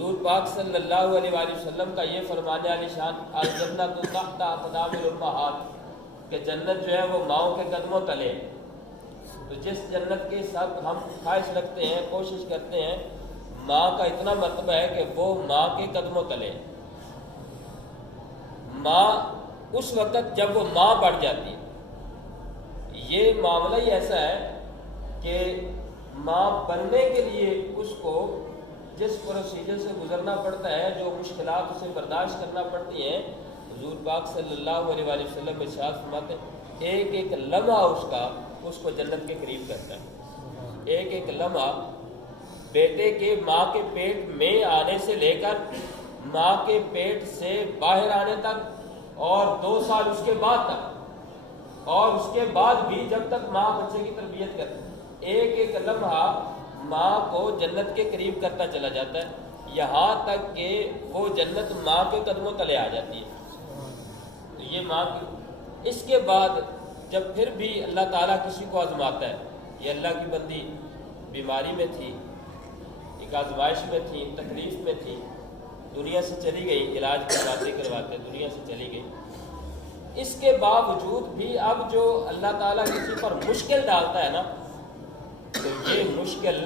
حضور پاک صلی اللہ علیہ وآلہ وسلم کا یہ فرمانے علی شان الجنت تحت اقدام الامہات کہ جنت جو ہے وہ ماؤں کے قدموں تلے. تو جس جنت کی سب ہم خواہش رکھتے ہیں، کوشش کرتے ہیں، ماں کا اتنا مرتبہ ہے کہ وہ ماں کے قدموں تلے. ماں اس وقت جب وہ ماں بڑھ جاتی ہے، یہ معاملہ ہی ایسا ہے کہ ماں بننے کے لیے اس کو جس پروسیجر سے گزرنا پڑتا ہے، جو مشکلات اسے برداشت کرنا پڑتی ہیں، حضور پاک صلی اللہ علیہ وآلہ وسلم ارشاد فرماتے ہیں ایک ایک لمحہ اس کو جنت کے قریب کرتا ہے. ایک ایک لمحہ بیٹے کے ماں کے پیٹ میں آنے سے لے کر ماں کے پیٹ سے باہر آنے تک، اور 2 سال اس کے بعد تک، اور اس کے بعد بھی جب تک ماں بچے کی تربیت کرتی ہے، ایک ایک لمحہ ماں کو جنت کے قریب کرتا چلا جاتا ہے، یہاں تک کہ وہ جنت ماں کے قدموں تلے آ جاتی ہے. تو یہ ماں کی. اس کے بعد جب پھر بھی اللہ تعالیٰ کسی کو آزماتا ہے، یہ اللہ کی بندی بیماری میں تھی، ایک آزمائش میں تھی، تکلیف میں تھی، دنیا سے چلی گئی، علاج کرواتے دنیا سے چلی گئی. اس کے باوجود بھی اب جو اللہ تعالیٰ کسی پر مشکل ڈالتا ہے نا، تو یہ مشکل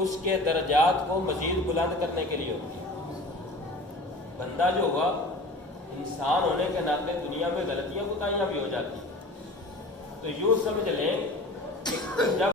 اس کے درجات کو مزید بلند کرنے کے لیے ہوتی ہے. بندہ جو ہوا انسان ہونے کے ناطے دنیا میں غلطیاں کوتاہیاں بھی ہو جاتی ہیں. تو یوں سمجھ لیں کہ جب